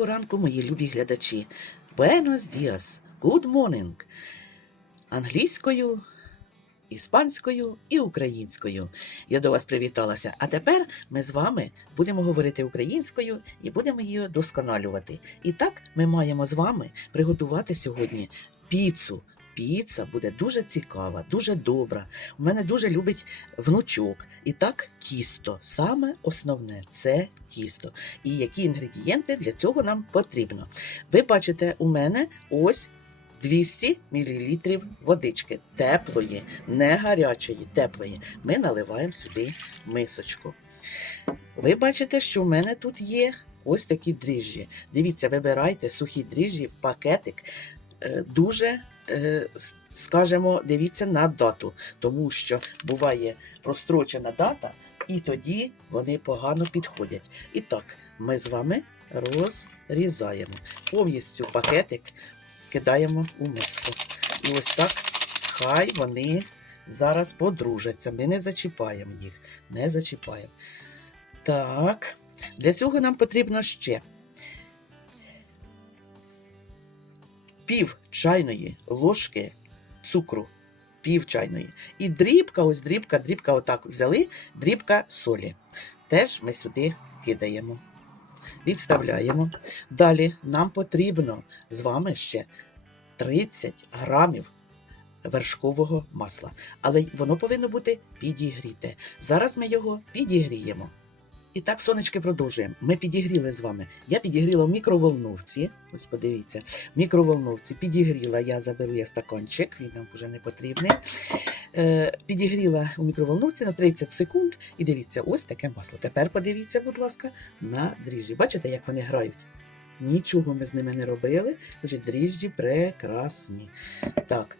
Доброго ранку, мої любі глядачі. Buenos dias, good morning. Англійською, іспанською і українською. Я до вас привіталася. А тепер ми з вами будемо говорити українською і будемо її досконалювати. І так ми маємо з вами приготувати сьогодні піцу. Піца буде дуже цікава, дуже добра. У мене дуже любить внучок. І так, тісто. Саме основне це тісто. І які інгредієнти для цього нам потрібно. Ви бачите, у мене ось 200 мл водички теплої, не гарячої, теплої. Ми наливаємо сюди мисочку. Ви бачите, що в мене тут є ось такі дріжджі. Дивіться, вибирайте сухі дріжджі, пакетик. Е, Дуже, е, с- скажімо, дивіться на дату, тому що буває прострочена дата, і тоді вони погано підходять. І так, ми з вами розрізаємо. Повністю пакетик кидаємо у миску. І ось так хай вони зараз подружаться. Ми не зачіпаємо їх. Не зачіпаємо. Так, для цього нам потрібно ще пів чайної ложки цукру. Пів чайної. І дрібка, ось дрібка, дрібка, отак взяли, дрібка солі. Теж ми сюди кидаємо. Відставляємо. Далі нам потрібно з вами ще 30 грамів вершкового масла. Але воно повинно бути підігріте. Зараз ми його підігріємо. І так, сонечки, продовжуємо. Ми підігріли з вами. Я підігріла в мікроволновці. Ось подивіться, в мікроволновці підігріла, я заберу я стаканчик, він нам вже не потрібний. Е, підігріла у мікроволновці на 30 секунд. І дивіться, ось таке масло. Тепер подивіться, будь ласка, на дріжджі. Бачите, як вони грають? Нічого ми з ними не робили. Значить, дріжджі прекрасні. Так.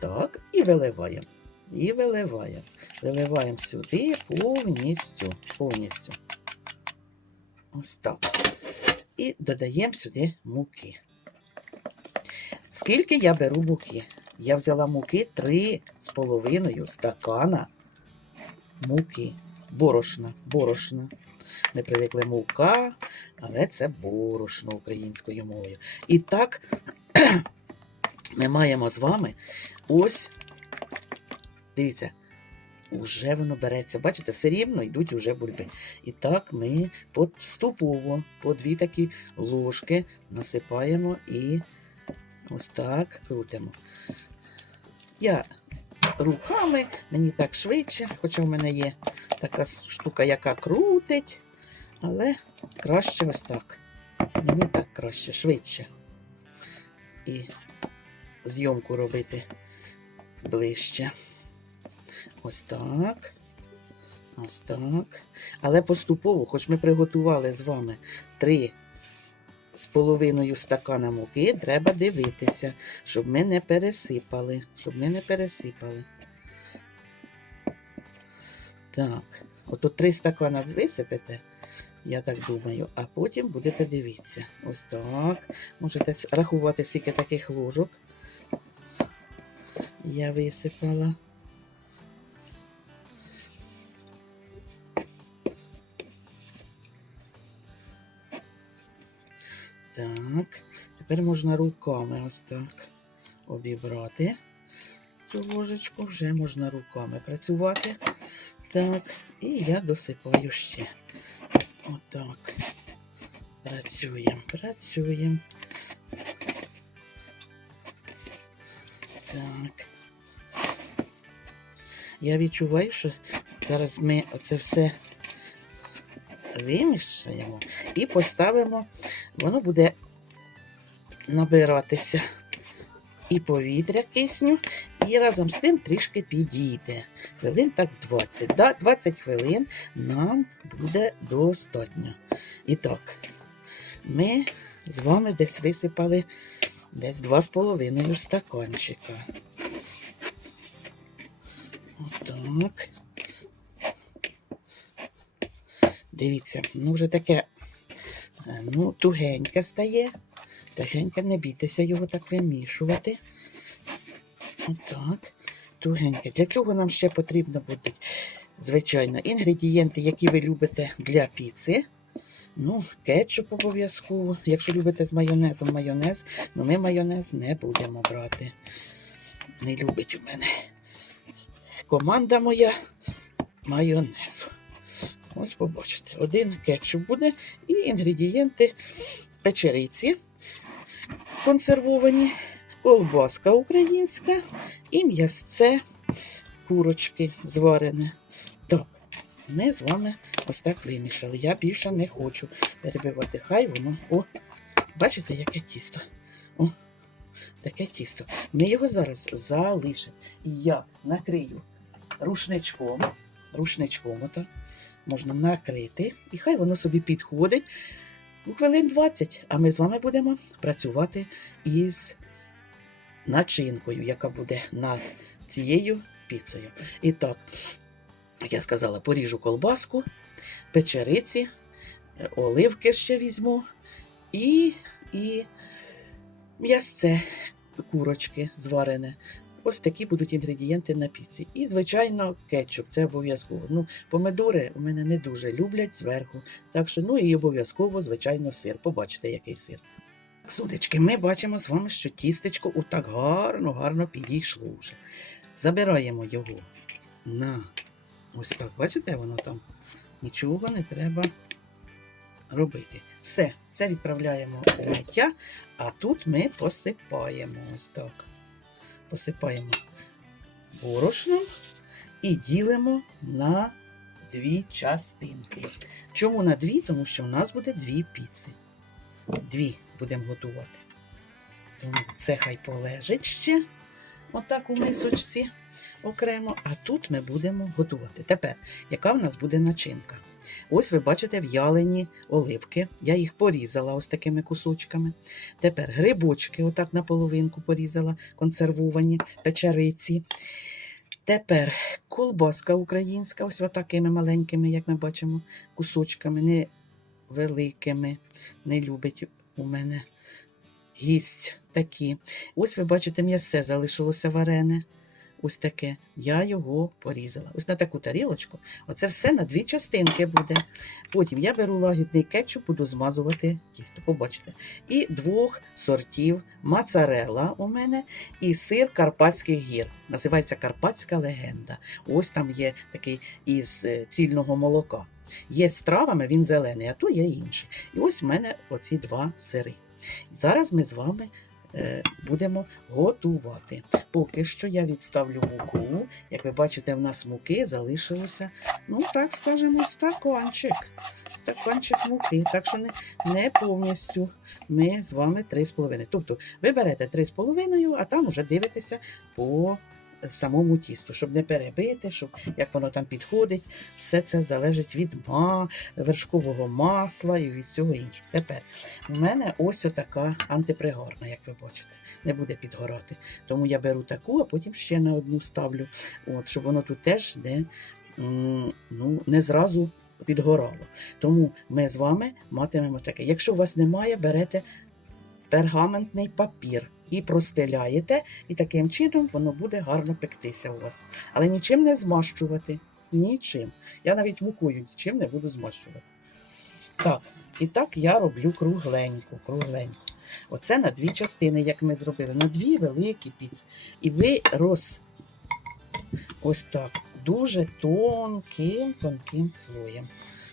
Так, і виливаємо. І виливаємо. Виливаємо сюди повністю. Повністю. Ось так. І додаємо сюди муки. Скільки я беру муки? Я взяла муки 3,5 стакана муки. Борошна. Борошна. Ми привикли мука, але це борошно українською мовою. І так, ми маємо з вами ось, дивіться, уже воно береться. Бачите, все рівно йдуть уже бульби. І так ми поступово по дві такі ложки насипаємо і ось так крутимо. Я руками, мені так швидше, хоча в мене є така штука, яка крутить, але краще ось так. Мені так краще, швидше. І зйомку робити ближче. Ось так. Ось так. Але поступово, хоч ми приготували з вами три з половиною стакана муки, треба дивитися, щоб ми не пересипали. Щоб ми не пересипали. Так, ото три стакана висипете, я так думаю, а потім будете дивитися. Ось так. Можете рахувати, скільки таких ложок. Я висипала. Так, тепер можна руками ось так обібрати цю ложечку. Вже можна руками працювати. Так, і я досипаю ще. Отак. Працюємо, працюємо. Так. Я відчуваю, що зараз ми оце все вимішаємо і поставимо, воно буде набиратися і повітря кисню, і разом з тим трішки підійде. Хвилин так 20. Да, 20 хвилин нам буде достатньо. І так, ми з вами десь висипали десь 2,5 стаканчика. Отак. Дивіться, ну вже таке е, ну, тугеньке стає. Тугеньке, не бійтеся його так вимішувати. Отак. Тугеньке. Для цього нам ще потрібно будуть, звичайно, інгредієнти, які ви любите для піци. Ну, кетчуп обов'язково. Якщо любите з майонезом майонез, ну ми майонез не будемо брати. Не любить у мене. Команда моя майонезу. Ось побачите. Один кетчуп буде і інгредієнти печериці консервовані, колбаска українська і м'ясце курочки зварене. Так, ми з вами ось так вимішали. Я більше не хочу перебивати. Хай воно. О, бачите, яке тісто. О, таке тісто. Ми його зараз залишимо. І я накрию рушничком. Рушничком отак. Можна накрити, і хай воно собі підходить хвилин 20. А ми з вами будемо працювати із начинкою, яка буде над цією піцею. І так, як я сказала, поріжу колбаску, печериці, оливки ще візьму і, і м'ясце курочки зварене. Ось такі будуть інгредієнти на піці. І, звичайно, кетчуп, це обов'язково. Ну, помидори у мене не дуже люблять зверху. Так що, ну і обов'язково, звичайно, сир. Побачите, який сир. Судечки, ми бачимо з вами, що тістечко отак гарно, гарно підійшло вже. Забираємо його на ось так. Бачите, воно там нічого не треба робити. Все, це відправляємо у миття, а тут ми посипаємо ось так. Посипаємо борошном і ділимо на дві частинки. Чому на дві? Тому що в нас буде дві піци. Дві будемо готувати. Тому це хай полежить ще, отак у мисочці окремо, а тут ми будемо готувати. Тепер, яка в нас буде начинка? Ось ви бачите в'ялені оливки. Я їх порізала ось такими кусочками. Тепер грибочки, отак на половинку порізала, консервовані, печериці. Тепер колбаска українська, ось такими маленькими, як ми бачимо, кусочками, не великими. Не любить у мене гість такі. Ось ви бачите, м'ясце залишилося варене. Ось таке. Я його порізала. Ось на таку тарілочку. Оце все на дві частинки буде. Потім я беру лагідний кетчуп, буду змазувати тісто. Побачите. І двох сортів моцарелла у мене і сир Карпатських гір. Називається Карпатська легенда. Ось там є такий із е, цільного молока. Є з травами, він зелений, а то є інший. І ось в мене оці два сири. Зараз ми з вами будемо готувати. Поки що я відставлю муку. Як ви бачите, в нас муки залишилося, ну так скажемо, стаканчик. Стаканчик муки. Так що не, не повністю ми з вами 3,5. Тобто ви берете 3,5, а там вже дивитеся по самому тісту, щоб не перебити, щоб як воно там підходить. Все це залежить від ма, вершкового масла і від всього іншого. Тепер у мене ось така антипригарна, як ви бачите, не буде підгорати. Тому я беру таку, а потім ще на одну ставлю, от, щоб воно тут теж не, ну, не зразу підгорало. Тому ми з вами матимемо таке. Якщо у вас немає, берете пергаментний папір і простеляєте, і таким чином воно буде гарно пектися у вас. Але нічим не змащувати. Нічим. Я навіть мукою нічим не буду змащувати. Так, і так я роблю кругленьку, кругленьку. Оце на дві частини, як ми зробили, на дві великі піци. І ви роз ось так, дуже тонким, тонким слоєм,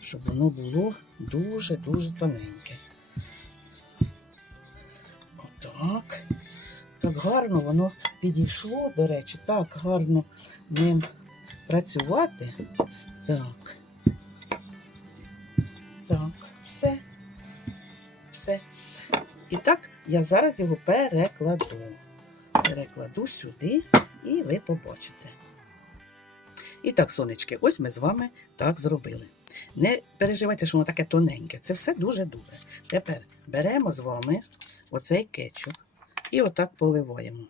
щоб воно було дуже-дуже тоненьке. Отак. Так гарно воно підійшло, до речі, так гарно ним працювати. Так. Так, все. Все. І так я зараз його перекладу. Перекладу сюди, і ви побачите. І так, сонечки, ось ми з вами так зробили. Не переживайте, що воно таке тоненьке. Це все дуже добре. Тепер беремо з вами оцей кетчуп і отак поливаємо.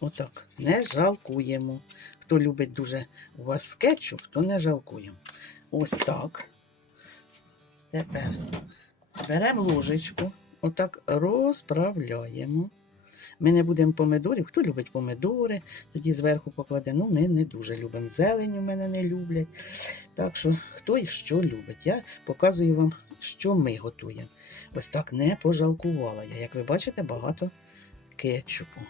Отак. Не жалкуємо. Хто любить дуже у вас кетчуп, то не жалкуємо. Ось так. Тепер беремо ложечку, отак розправляємо. Ми не будемо помидорів. Хто любить помидори, тоді зверху покладе. Ну, ми не дуже любимо. Зелені в мене не люблять. Так що, хто і що любить. Я показую вам, що ми готуємо. Ось так не пожалкувала я. Як ви бачите, багато кетчупу.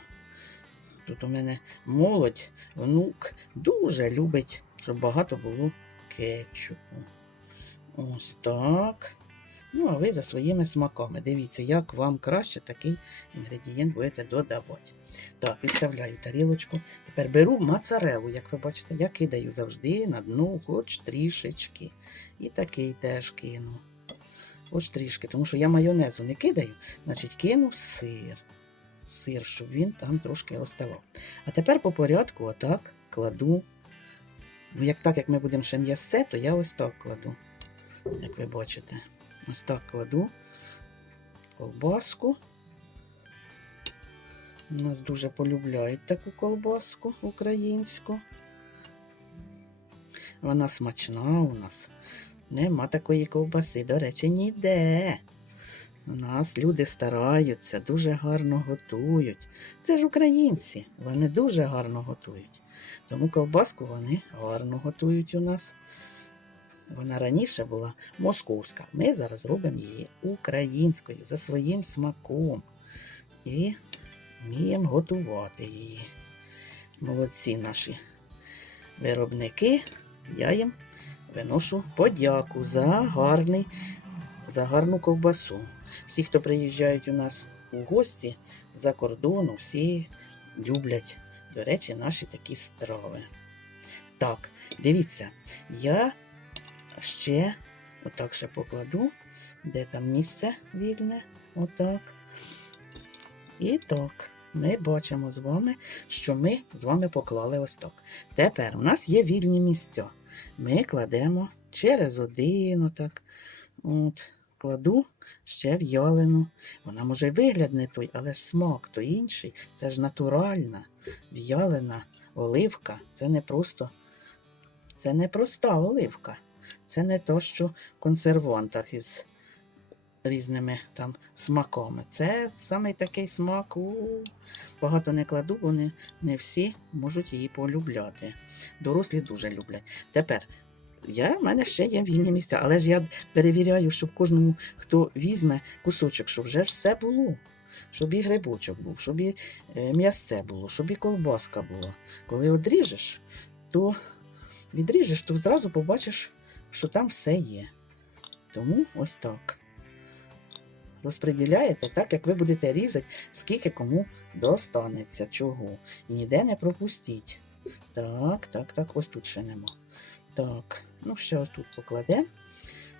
Тут у мене молодь, внук дуже любить, щоб багато було кетчупу. Ось так. Ну, а ви за своїми смаками. Дивіться, як вам краще такий інгредієнт будете додавати. Так, відставляю тарілочку. Тепер беру моцарелу, як ви бачите, я кидаю завжди на дно хоч трішечки. І такий теж кину. Хоч трішки, тому що я майонезу не кидаю, значить кину сир. Сир, щоб він там трошки розставав. А тепер по порядку отак кладу. Ну, як так, як ми будемо ще м'ясце, то я ось так кладу. Як ви бачите. Ось так кладу колбаску. У нас дуже полюбляють таку колбаску українську. Вона смачна у нас. Нема такої ковбаси, до речі, ніде. У нас люди стараються, дуже гарно готують. Це ж українці, вони дуже гарно готують. Тому колбаску вони гарно готують у нас. Вона раніше була московська. Ми зараз робимо її українською за своїм смаком. І вміємо готувати її. Молодці наші виробники. Я їм виношу подяку за гарний, за гарну ковбасу. Всі, хто приїжджають у нас у гості за кордону, всі люблять, до речі, наші такі страви. Так, дивіться, я ще отак ще покладу, де там місце вільне. Отак. І так, ми бачимо з вами, що ми з вами поклали ось так. Тепер у нас є вільні місця. Ми кладемо через один, отак. От, кладу ще в'ялену. Вона може вигляд не той, але ж смак то інший. Це ж натуральна в'ялена оливка. Це не просто, це не проста оливка. Це не то, що в консервантах із різними там смаками. Це саме такий смак. У, багато не кладу, бо не, не всі можуть її полюбляти. Дорослі дуже люблять. Тепер. Я, в мене ще є вільні місця, але ж я перевіряю, щоб кожному, хто візьме кусочок, щоб вже все було. Щоб і грибочок був, щоб і е, м'ясце було, щоб і колбаска була. Коли одріжеш, то відріжеш, то зразу побачиш, що там все є. Тому ось так. Розподіляєте так, як ви будете різати, скільки кому достанеться чого. І ніде не пропустіть. Так, так, так, ось тут ще нема. Так, ну ще отут покладемо.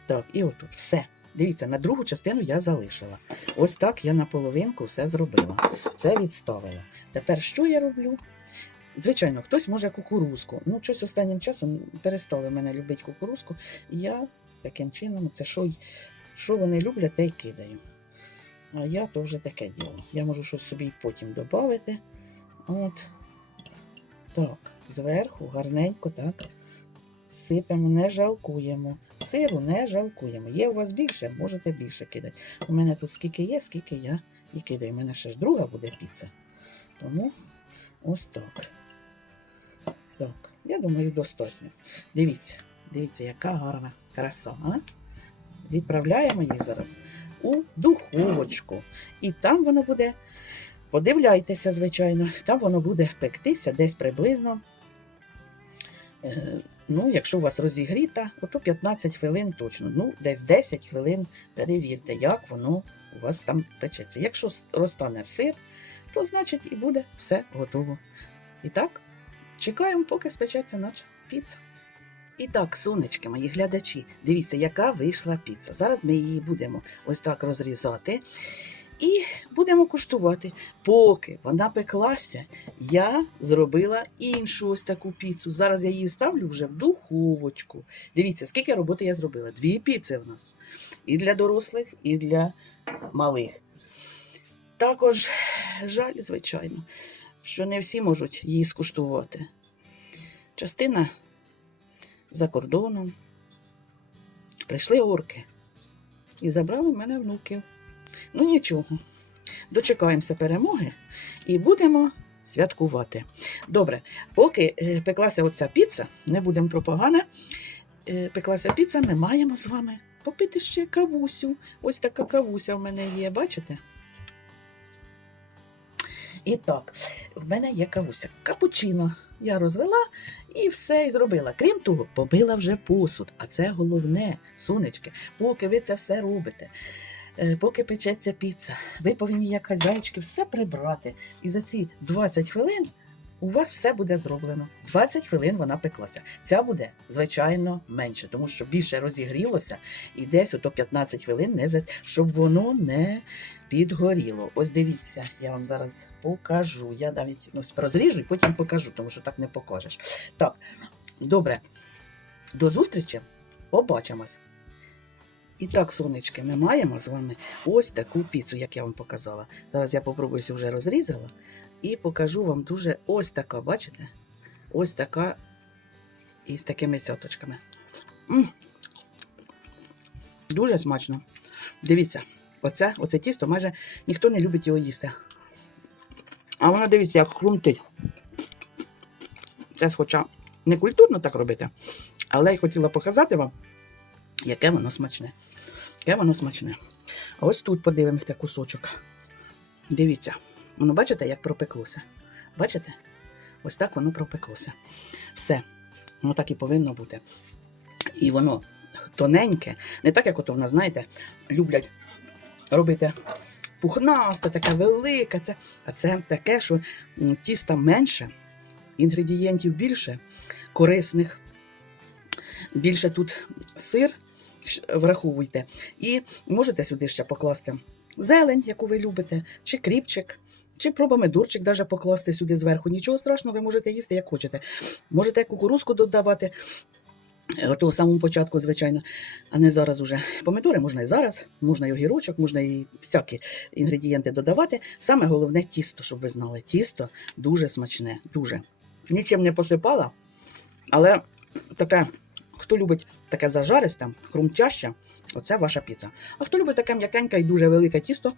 Так, і отут. Все. Дивіться, на другу частину я залишила. Ось так я наполовинку все зробила. Це відставила. Тепер що я роблю? Звичайно, хтось може кукурузку. Ну, щось останнім часом перестали мене любити кукурузку. І я таким чином, це що, що вони люблять, те й кидаю. А я то вже таке діло. Я можу щось собі потім додати. От. Так, зверху гарненько так. Сипемо, не жалкуємо. Сиру не жалкуємо. Є у вас більше, можете більше кидати. У мене тут скільки є, скільки я і кидаю. У мене ще ж друга буде піца. Тому ось так. Так, я думаю, достатньо. Дивіться, дивіться, яка гарна краса. А? Відправляємо її зараз у духовочку. І там воно буде, подивляйтеся, звичайно, там воно буде пектися десь приблизно. Е, ну, якщо у вас розігріта, ото 15 хвилин точно. Ну, десь 10 хвилин перевірте, як воно у вас там печеться. Якщо розтане сир, то значить і буде все готово. І так, чекаємо, поки спечеться наша піца. І так, сонечки, мої глядачі, дивіться, яка вийшла піца. Зараз ми її будемо ось так розрізати і будемо куштувати. Поки вона пеклася, я зробила іншу ось таку піцу. Зараз я її ставлю вже в духовочку. Дивіться, скільки роботи я зробила. Дві піци в нас. І для дорослих, і для малих. Також жаль, звичайно, що не всі можуть її скуштувати. Частина за кордоном. Прийшли орки і забрали в мене внуків. Ну нічого, дочекаємося перемоги і будемо святкувати. Добре, поки е, пеклася оця піца, не будемо пропагана. Е, пеклася піца, ми маємо з вами попити ще кавусю. Ось така кавуся в мене є, бачите? І так, в мене є кавуся. Капучино. Я розвела і все і зробила. Крім того, побила вже посуд. А це головне, сонечки, поки ви це все робите. е, Поки печеться піца, ви повинні, як хазяйчики все прибрати. І за ці 20 хвилин у вас все буде зроблено. 20 хвилин вона пеклася. Ця буде, звичайно, менше, тому що більше розігрілося і десь ото 15 хвилин, не за... щоб воно не підгоріло. Ось дивіться, я вам зараз покажу. Я навіть ну, розріжу і потім покажу, тому що так не покажеш. Так, добре, до зустрічі, побачимось. І так, сонечки, ми маємо з вами ось таку піцу, як я вам показала. Зараз я попробую вже розрізала і покажу вам дуже ось така, бачите? Ось така із такими цяточками. Дуже смачно. Дивіться, оце, оце тісто майже ніхто не любить його їсти. А воно дивіться, як хрумтить. Це хоча не культурно так робити, але я хотіла показати вам, яке воно смачне. Яке воно смачне. А ось тут подивимося кусочок. Дивіться, воно бачите, як пропеклося? Бачите? Ось так воно пропеклося. Все. Воно так і повинно бути. І воно тоненьке, не так, як ото в нас, знаєте, люблять робити пухнасте, таке велике. Це, а це таке, що тіста менше, інгредієнтів більше, корисних. Більше тут сир враховуйте. І можете сюди ще покласти зелень, яку ви любите, чи кріпчик, чи пробомидорчик даже покласти сюди зверху. Нічого страшного, ви можете їсти, як хочете. Можете кукурузку додавати. е, Ото в самому початку, звичайно, а не зараз уже. Помідори можна і зараз, можна і огірочок, можна і всякі інгредієнти додавати. Саме головне тісто, щоб ви знали. Тісто дуже смачне, дуже. Нічим не посипала, але таке, хто любить таке зажаристе, хрумтяще, оце ваша піца. А хто любить таке м'якеньке і дуже велике тісто,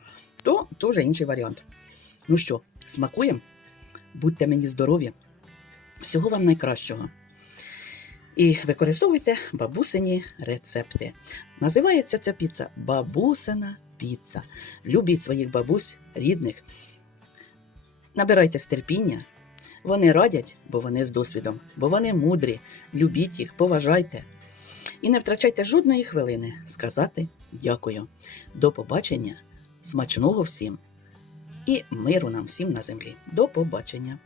то вже інший варіант. Ну що, смакуємо? Будьте мені здорові. Всього вам найкращого. І використовуйте бабусині рецепти. Називається ця піца бабусина піца. Любіть своїх бабусь, рідних. Набирайте терпіння. Вони радять, бо вони з досвідом, бо вони мудрі. Любіть їх, поважайте. І не втрачайте жодної хвилини сказати дякую. До побачення, смачного всім і миру нам всім на землі. До побачення!